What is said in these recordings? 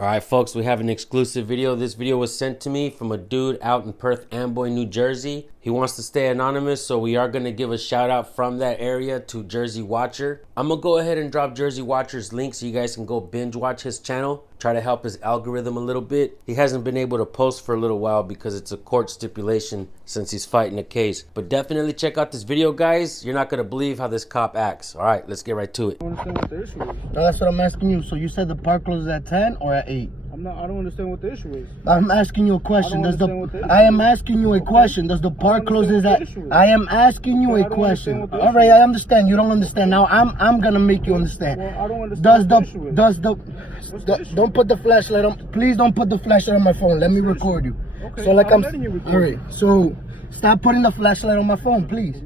Alright folks, we have an exclusive video. This video was sent to me from a dude out in Perth Amboy, New Jersey. He wants to stay anonymous, so we are going to give a shout out from that area to Jersey Watcher. I'm going to go ahead and drop Jersey Watcher's link so you guys can go binge watch his channel. Try to help his algorithm a little bit. He hasn't been able to post for a little while because it's a court stipulation since he's fighting a case. But definitely check out this video, guys. You're not going to believe how this cop acts. Alright, let's get right to it. I don't understand what the issue is. No, that's what I'm asking you. So you said the park closes at 10 or at 8? I don't understand what the issue is. I'm asking you a question. I am asking you a question. Does the park closes at? I am asking you a question. All right, I understand. You don't understand. Now I'm gonna make you understand. Well, I don't understand. Don't put the flashlight on. Please don't put the flashlight on my phone. Let me record you. Okay, so like I'm letting you record. All right. So stop putting the flashlight on my phone, please.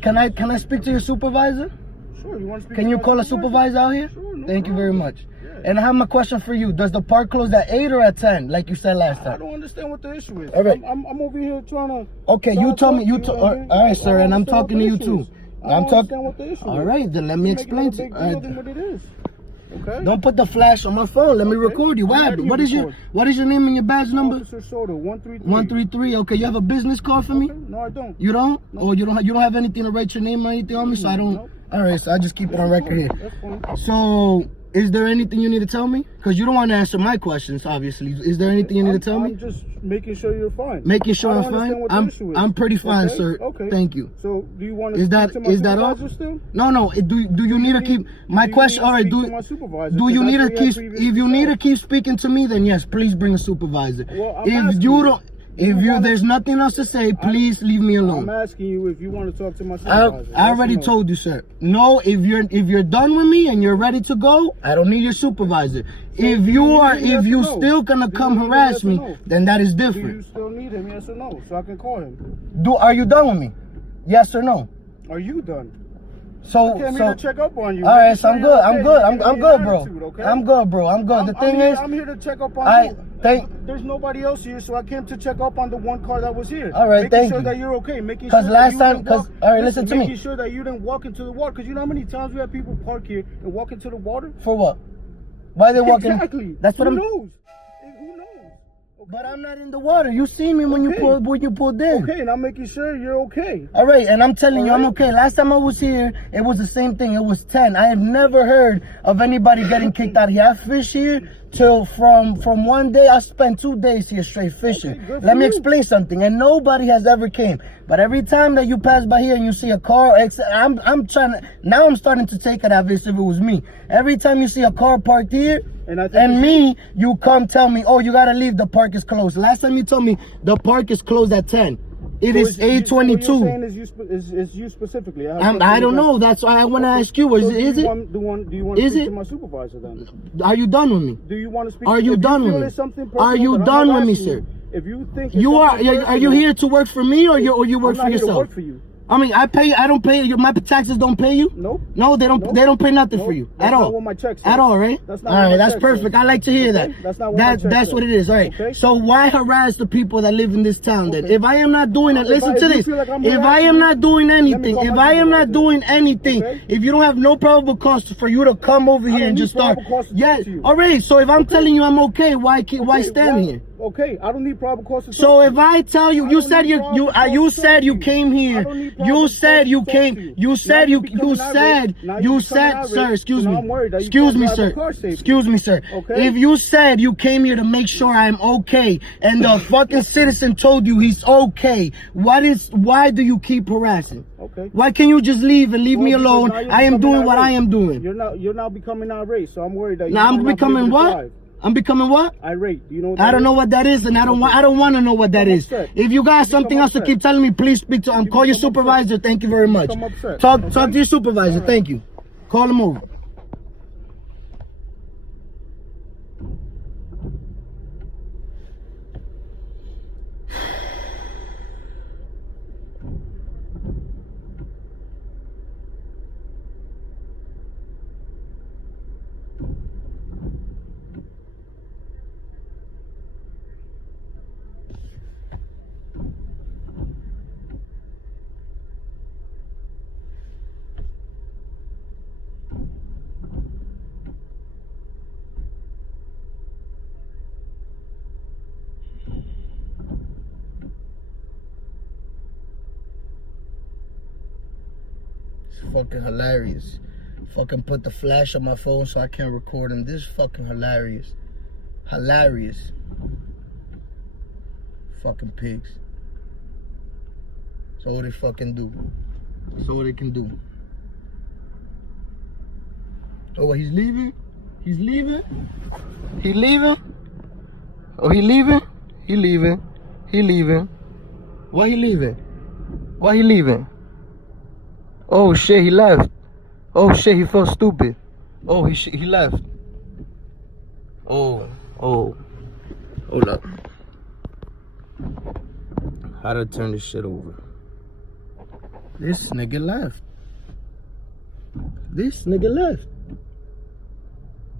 Can I speak to your supervisor? Sure. You want to speak? Can you call a supervisor out here? Sure. No Thank you very much. Yeah. And I have a question for you. Does the park close at 8 or at 10, like you said last time? I don't understand what the issue is. All right. I'm over here trying to. Okay, you tell me. All right, sir, and I'm talking to you too. I'm talking. What the issue is. All right, then let me explain to you. What it is. Okay. Don't put the flash on my phone. Let me record you. What is your name and your badge number? Officer Soda, 133. 133. Okay, you have a business card for me? Okay. No, I don't. You don't? No. Or you don't have anything to write your name or anything on me, so I don't. No. All right, so I just keep it on record here. That's fine. So, is there anything you need to tell me? Because you don't want to answer my questions, obviously. Is there anything you need to tell me? I'm just making sure you're fine. Making sure I'm fine? I'm pretty fine, okay? sir. Okay. Thank you. So, do you want to Is that all? Still? No. Do you need to keep my question? All right. Do you need to keep? If you need to keep speaking to me, then yes, please bring a supervisor. Well, if you don't. There's nothing else to say, please leave me alone. I'm asking you if you want to talk to my supervisor. I already told you, sir. No, if you're done with me and you're ready to go, I don't need your supervisor. If you still gonna come harass me, then that is different. Do you still need him, yes or no? So I can call him. Are you done with me? Yes or no? Are you done? So, I'm here to check up on you. All right, so I'm good. I'm good, bro. I'm good, bro. I'm good. The thing is, I'm here to check up on you. There's nobody else here, so I came to check up on the one car that was here. All right, thank you. Making sure that you're okay. Making sure last time, all right, listen to me. Making sure that you didn't walk into the water, because you know how many times we have people park here and walk into the water? For what? Why they walking? Exactly. That's what Who knows? Who knows? Okay. But I'm not in the water. You see me when you pulled in. Okay, and I'm making sure you're okay. All right, and I'm telling you, I'm okay. Last time I was here, it was the same thing. It was 10. I have never heard of anybody getting kicked out of here. I fish here till from one day. I spent 2 days here straight fishing. Okay, Let me explain something. And nobody has ever came. But every time that you pass by here and you see a car, I'm starting to take it as if it was me. Every time you see a car parked here, and me, you come tell me, oh, you gotta leave, the park is closed. Last time you told me the park is closed at 10. It is 8:22. What you're saying is you specifically. I don't know. That's why I want to ask you. Do you want to speak to my supervisor then? Are you done with me? Do you want to speak? Are you done with me? Are you done with me, sir? If you think are you here to work for me or you work for yourself? I'm not here to work for you. I mean, I don't pay you. My taxes don't pay you? Nope. No, they don't. They don't pay nothing for you at all. That's not what my check says. At all, right? That's not all right, what that's perfect. I like to hear that. That's not what my check That's says. what it is. All right. Okay. So why harass the people that live in this town then? Okay. If I am not doing it, listen to this. If I am not doing anything, if you don't have no probable cause for you to come over here and just start, all right. So if I'm telling you I'm okay, why stand here? Okay, I don't need probable cause. So if I tell you, you said you came here. You said, sir, excuse me, sir. Okay. If you said you came here to make sure I'm okay, and the fucking citizen told you he's okay, why do you keep harassing? Okay. Why can't you just leave and leave me alone? I am doing what I am doing. You're now becoming irate, so I'm worried that now I'm becoming what? I'm becoming what? Irate. Do you know what I don't know what that is, and I don't want to know what that is. If you got something else to keep telling me, please speak to call your supervisor. Thank you very much. Talk to your supervisor. Thank you. Call him over. fucking hilarious. Fucking put the flash on my phone so I can't record him. This is fucking hilarious. Hilarious. Fucking pigs. That's all they fucking do. That's all they can do. Oh, he's leaving? He's leaving? He leaving? Oh, he leaving? He leaving. He leaving. Why he leaving? Why he leaving? Oh shit, he left. Oh shit, he felt stupid. Oh, he left. Oh. Hold up. How to turn this shit over? This nigga left. This nigga left.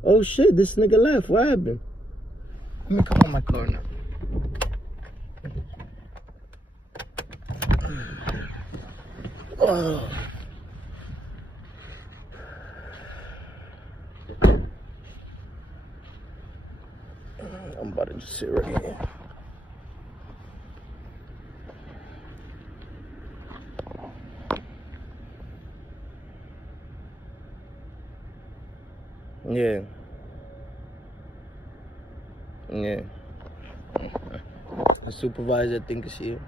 Oh shit, this nigga left. What happened? Let me call my car now. Oh. I'm about to just sit right here. Yeah. The supervisor think it's you.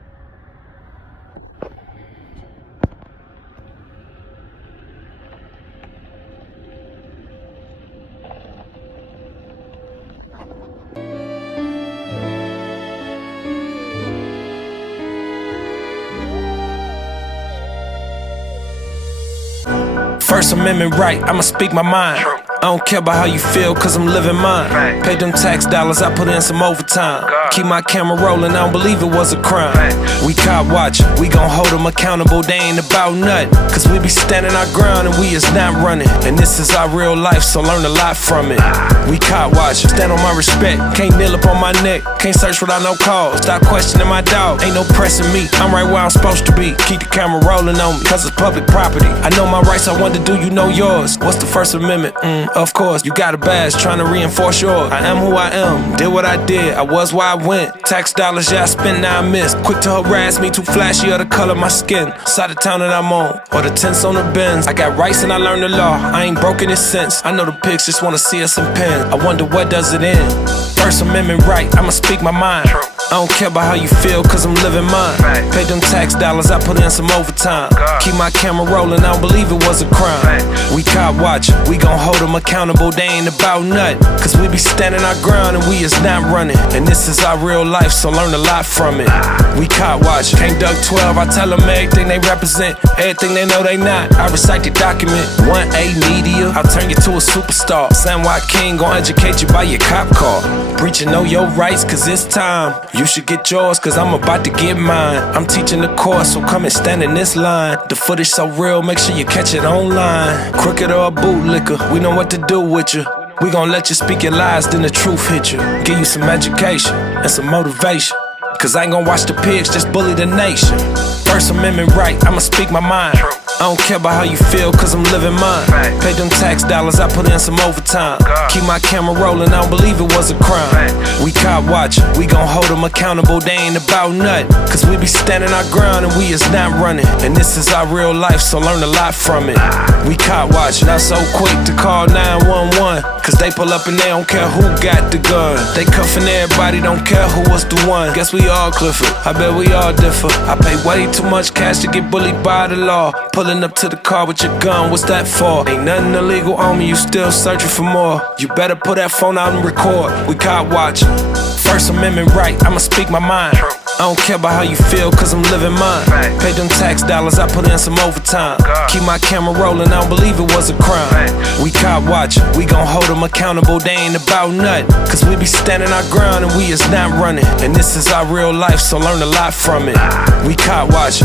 First Amendment right, I'ma speak my mind. I don't care about how you feel, cause I'm living mine. Pay them tax dollars, I put in some overtime. Keep my camera rolling, I don't believe it was a crime. We CopWatch, we gon' hold them accountable, they ain't about nothing. Cause we be standing our ground and we is not running. And this is our real life, so learn a lot from it. We CopWatch, stand on my respect. Can't kneel up on my neck, can't search without no cause. Stop questioning my dog, ain't no pressing me. I'm right where I'm supposed to be. Keep the camera rolling on me, cause it's public property. I know my rights, I want to do, you know yours. What's the First Amendment? Of course, you got a badge trying to reinforce yours. I am who I am, did what I did, I was where I went. Tax dollars, yeah, I spent, now I missed. Quick to harass me, too flashy or the color of my skin. Side of town that I'm on, or the tents on the Benz. I got rights and I learned the law, I ain't broken it since. I know the pigs just wanna see us in pen. I wonder what does it end. First Amendment right, I'ma speak my mind. I don't care about how you feel, cause I'm living mine. Pay them tax dollars, I put in some overtime. Keep my camera rolling, I don't believe it was a crime. We CopWatch, we gon' hold them accountable, they ain't about nothing. Cause we be standing our ground and we is not running. And this is our real life, so learn a lot from it. We CopWatch, can't duck 12, I tell them everything they represent. Everything they know they not, I recite the document. 1A media, I'll turn you to a superstar. San Juan King gon' educate you by your cop car. Preaching know your rights, cause it's time. You should get yours, cause I'm about to get mine. I'm teaching the course, so come and stand in this line. The footage so real, make sure you catch it online. Crooked or a bootlicker, we know what to do with you. We gon' let you speak your lies, then the truth hit you. Give you some education and some motivation. Cause I ain't gon' watch the pigs just bully the nation. First Amendment right, I'ma speak my mind. I don't care about how you feel, cause I'm living mine. Pay them tax dollars, I put in some overtime. Keep my camera rolling, I don't believe it was a crime. We CopWatch, we gon' hold them accountable, they ain't about nothing. Cause we be standing our ground and we is not running. And this is our real life, so learn a lot from it. We CopWatch, not so quick to call 911. Cause they pull up and they don't care who got the gun. They cuffin' everybody, don't care who was the one. Guess we all Clifford, I bet we all differ. I pay way too much cash to get bullied by the law. Pulling up to the car with your gun, what's that for? Ain't nothing illegal on me, you still searching for more. You better put that phone out and record. We CopWatch. First Amendment right, I'ma speak my mind. I don't care about how you feel, cause I'm living mine. Pay them tax dollars, I put in some overtime. Keep my camera rolling, I don't believe it was a crime. We CopWatch, we gon' hold them accountable, they ain't about nothing. Cause we be standing our ground and we is not running. And this is our real life, so learn a lot from it. We CopWatch.